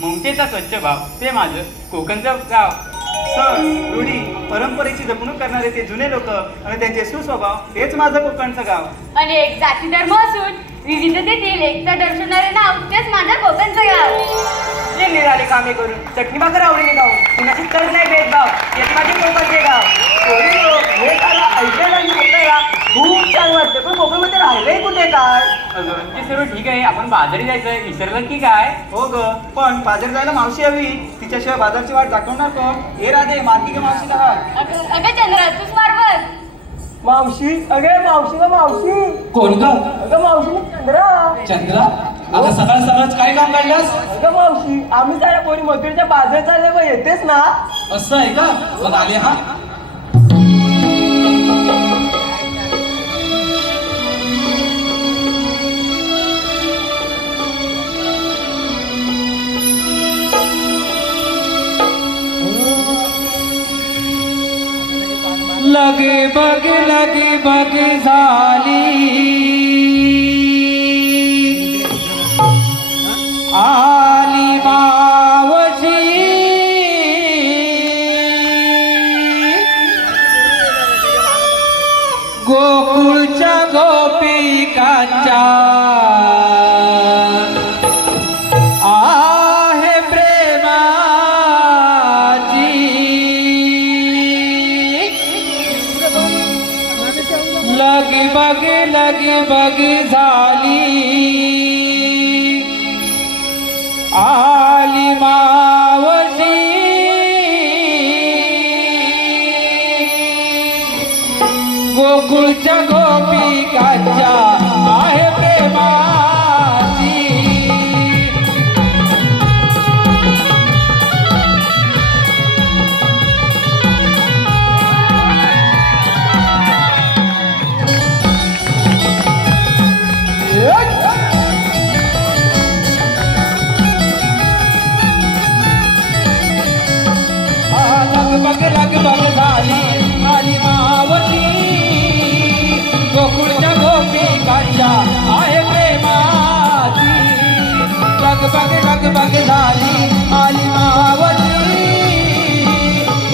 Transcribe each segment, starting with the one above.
ममतेचा स्वच्छ भाव ते माझं कोकणचं गाव. सण, रूढी, परंपरेची जपणूक करणारे ते जुने लोक आणि त्यांचे सुस्वभाव हेच माझं कोकणचं गाव. अनेक जाती धर्म असून विविधतेतील एकता दर्शवणारे नाव तेच माझ्या कोकणचं गाव. जे निराळे कामे करून चटणी भाकर आवडीने खाऊन कुणाची तर नाही भेदभाव तेच माझे कोकणचे गाव. हे त्याला ऐकायला आणि ऐकायला खूप छान वाटतं, पण कोकणमध्ये राहिलंय कुठे काय? अगं ते सर्व ठीक आहे, आपण बाजारी जायचंय विसरलं की काय? हो ग, पण बाजार जायला मावशी हवी, तिच्याशिवाय बाजारची वाट दाखवणार कोण? हे राधे मार्गी मावशीला हाक. अगं चंद्रा तूच मारबत. मावशी, अगे मावशी ग मावशी. कोण ग? अगं मावशी मी चंद्रा. चंद्रा, अगं सकाळ सकाळच काय काम काढलास? अगं मावशी, आम्ही जरा कोणी मजुरीच्या बाजार चालले मग येतेस ना? असं आहे का? मग आले हा. लगे बग झाली आली मावशी गोकुळच्या गोपिकांच्या आहे प्रेमाची लगी बग झाली आली मावशी गोकुळच्या गोपिकांच्या आहे प्रेमाची. लगबग झाली आली मावशी गोकुळच्या गोपिकांच्या आहे प्रेमाची. लगबग झाली आली मावशी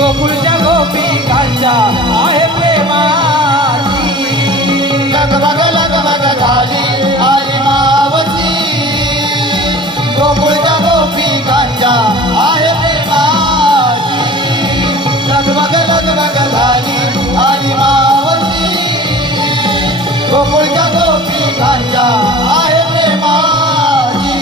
गोकुळच्या गोपिकांच्या आहे प्रेमाची. लगबग झाली आली मावशी गोकुळच्या गोपिकांच्या आहे प्रेमाची. लगबग झाली आली मावशी गोकुळच्या गोपिकांच्या आहे प्रेमाची.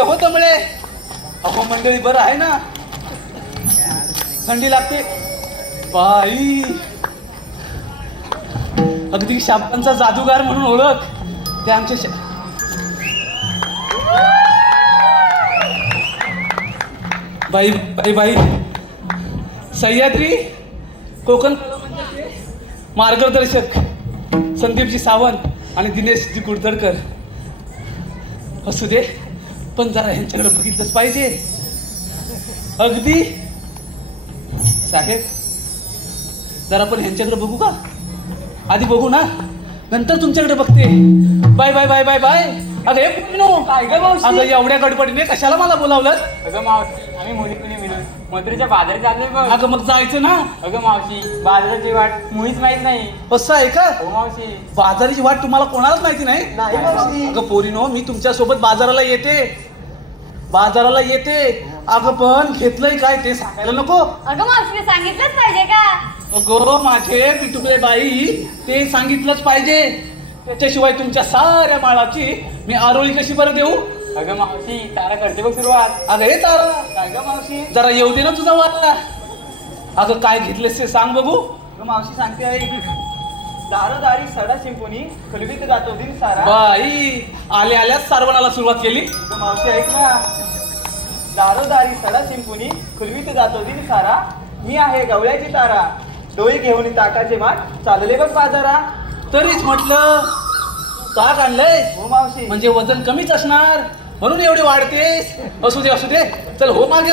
हो तमळे. अहो मंडळी बरं आहे ना? थंडी लागते बाई. अगदी शापांचा जादूगार म्हणून ओळख ते आमच्या बाई बाई बाई सह्याद्री कोकण कला मंचाचे मार्गदर्शक संदीपजी सावंत आणि दिनेशजी कुडतरकर असू दे, पण जरा ह्यांच्याकडे बघितलंच पाहिजे. अगदी साहेब, जरा पण ह्यांच्याकडे बघू का? आधी बघू ना, नंतर तुमच्याकडे बघते. Bye bye bye bye bye. अगं हे पुण्यो, काय ग मावशी? अगं एवढ्या गडबडीने कशाला मला बोलावलं? अगं मावशी, आम्ही मुली मिळून मथुरेच्या बाजारात चाललोय बघ. अगं मग जायचं ना. अगं मावशी, बाजाराची वाट मुळीच माहित नाही. असं आहे का? हो मावशी. बाजाराची वाट तुम्हाला कोणालाच माहिती नाही? नाही मावशी. अगं पोरीनो, मी तुमच्या सोबत बाजाराला येते. अगं पण घेतलंय काय ते सांगायला नको? अगं मावशीने सांगितलंच पाहिजे का? अगं माझे पिटुकले बाई, ते सांगितलंच पाहिजे. त्याच्याशिवाय तुमच्या साऱ्या माळाची मी आरोळी कशी बरं देऊ? अगं मावशी, तारा करते बघ सुरुवात. अगं हे तारा, काय ग मावशी? जरा येऊ दे ना तुझा वाटा. अगं काय घेतलेस ते सांग बघू. अगं मावशी सांगते आई, दारोदारी सडा शिंपुनी खुलवीत जातो दिन सारा. बाई आल्या आल्याच सारवणाला सुरुवात केली. अगं मावशी ऐक ना, दारोदारी सडा शिंपुनी खुलवीत जातो दिन सारा. मी आहे गवळ्याची तारा, डोळी घेऊन ताकाचे माठ चालले बघ बाजारा. तरीच म्हटलं ताक आणलंय हो मावशी. म्हणजे वजन कमीच असणार म्हणून एवढी वाढतेस. असू दे चल हो माग.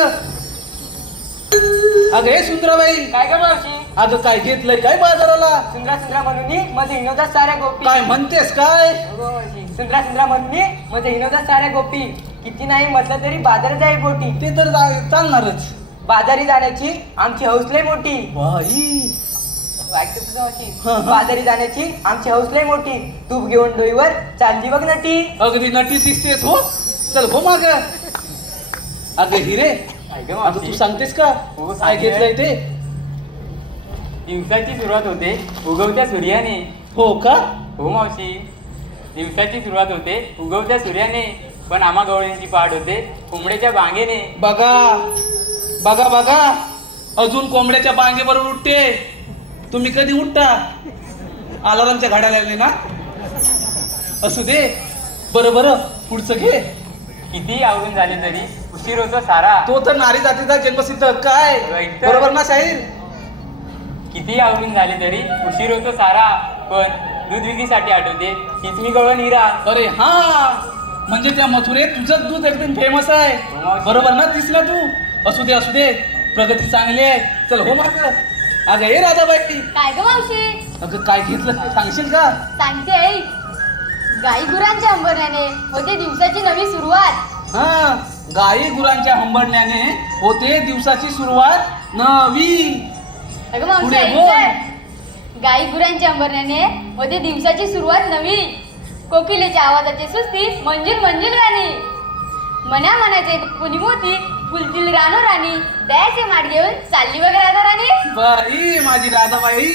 अगं हे सुंदराबाई, काय ग मावशी? अगं काय घेतलंय काय बाजाराला? सुंदरा म्हणून मध्ये हिनवतात साऱ्या गोपी. काय म्हणतेस काय? अगं मावशी, सुंदरा म्हणून मध्ये हिनवतात साऱ्या गोपी. किती नाही म्हटलं तरी बाजारात जाई बोटी. ते तर चालणारच. बाजारी जाण्याची आमची हौस लय मोठी. बाई ऐकतो तुझं मावशी? हा. बाजारी जाण्याची आमची हौस लय मोठी. तूप घेऊन डोईवर चालली बघ नटी. अगदी नटी दिसतेस हो. चल हो माग. अगं हिरे, काय ग अगं तू मावशी? सांगतेस का हो, काय सांगते. घेतलंय ते? दिवसाची सुरुवात होते उगवत्या सूर्याने. हो का? हो मावशी, दिवसाची सुरुवात होते उगवत्या सूर्याने, पण आम्हा गवळ्यांची पाठ होते कोंबड्याच्या बांगेने. बघा अजून कोंबड्याच्या बांगेबरोबर उठते. तुम्ही कधी उठता? अलारामच्या घड्याला ना. असू दे, बरं पुढचं घे. किती आवरून झाले तरी उशीर होतो सारा. तो तर नारी जातीचा जन्मसिद्ध काय, Right. बरोबर ना शाहीर? किती आवरून झाले तरी उशीर होतो सारा, पण दूध विक्रीसाठी आठवते हीच मी गवळण हिरा. अरे हा, म्हणजे त्या मथुरेत तुझं दूध एकदम फेमस आहे. बरोबर ना? दिसला तू. असू दे, प्रगती चांगली आहे. चल हो माग. अगं हे राधाबाई, काय ग मावशी? अगं काय घेतलं ते सांगशील का? सांगते आई. गाई गुरांच्या अंबरण्याने होते दिवसाची नवी सुरुवात. हा, गाई गुरांच्या हंबरण्याने होते दिवसाची सुरुवात नवी. अगं मावशी पुढे ऐक बोल. तर. गाई गुरांच्या अंबरण्याने होते दिवसाची सुरुवात नवी. कोकिलेच्या आवाजाची सुस्ती मंजिल राणी. मनाचे कुणी मोती फुलतील रानो राणी. दयाचे माठ घेऊन चालली बघ राधा राणी. बाई माझी राधाबाई,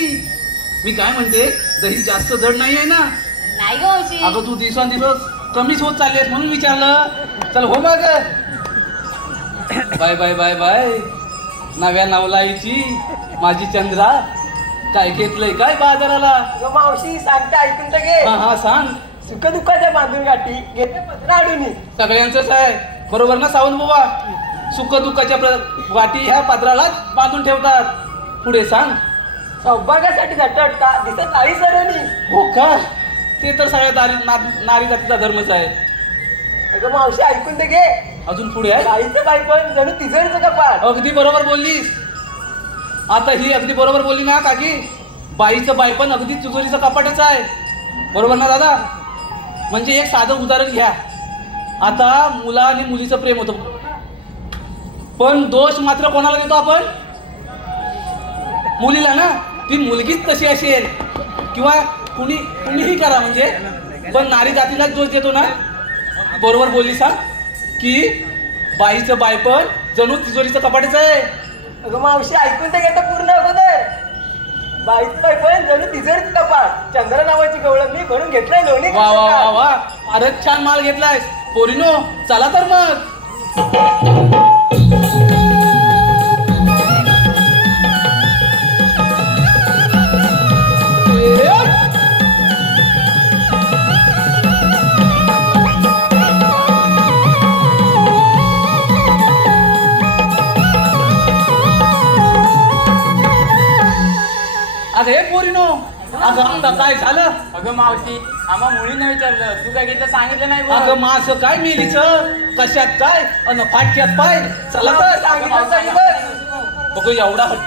मी काय म्हणते, दही जास्त जड नाही आहे ना? नाही ग मावशी. अगं तू दिवसांदिवस कमीच होत चालली आहेस म्हणून विचारलं. चल हो माग. बाय नव्या नवलाईची माझी चंद्रा, काय घेतलंय काय बाजाराला? अगं मावशी सांगते ऐकून तर घे. हा सांग. सुख दुःखाच्या बांधून गाठी घेते पत्रा अडून. सगळ्यांचंच आहे, बरोबर ना सावंत बाबा? सुख दुःखाच्या वाटी ह्या पात्रालाच बांधून ठेवतात. पुढे सांग. सौभाग्यासाठी झटटता दिसत नाही सरोनी. हो का? ते तर सगळ्या नारी जातीचा धर्मच आहे. अगं मावशी ऐकून तर घे. अजून पुढे आहे. बाईचं बाई पण जणू तिजोरीचं कपाट. अगदी बरोबर बोललीस. आता ही अगदी बरोबर बोलली ना काकी. बाईचं बाई पण अगदी तिजोरीचं कपाटच आहे. बरोबर ना दादा? म्हणजे एक साधं उदाहरण घ्या. आता मुला आणि मुलीचं प्रेम होतं, पण दोष मात्र कोणाला देतो आपण? मुलीला ना. ती मुलगीच तशी असेल किंवा कुणीही करा म्हणजे, पण नारी जातीलाच दोष देतो ना. बरोबर बोलली सांग की बाईचं बाई पण जणू तिजोरीचं कपाटच आहे. अगं मावशी ऐकून तर घेतं पूर्ण अगोदर. बाईचं बाई पण जणू तिजोरीचं कपाट. चंद्र नावाची गवळण मी म्हणून घेतलंय लोणी. वा वा वा वा, फारच छान माल घेतलायस पोरीनो. चला तर मग. अगं हे पोरीनो अगं आता काय झालं अगं मावशी आम्हा मुलीनं विचारलं तू काय घेतलं सांगितलं नाही बघ. अगं माझं काय मिलीच कशात काय अन फाटक्यात पाय चला तर अगं, मावशी, बघू एवढा हट्ट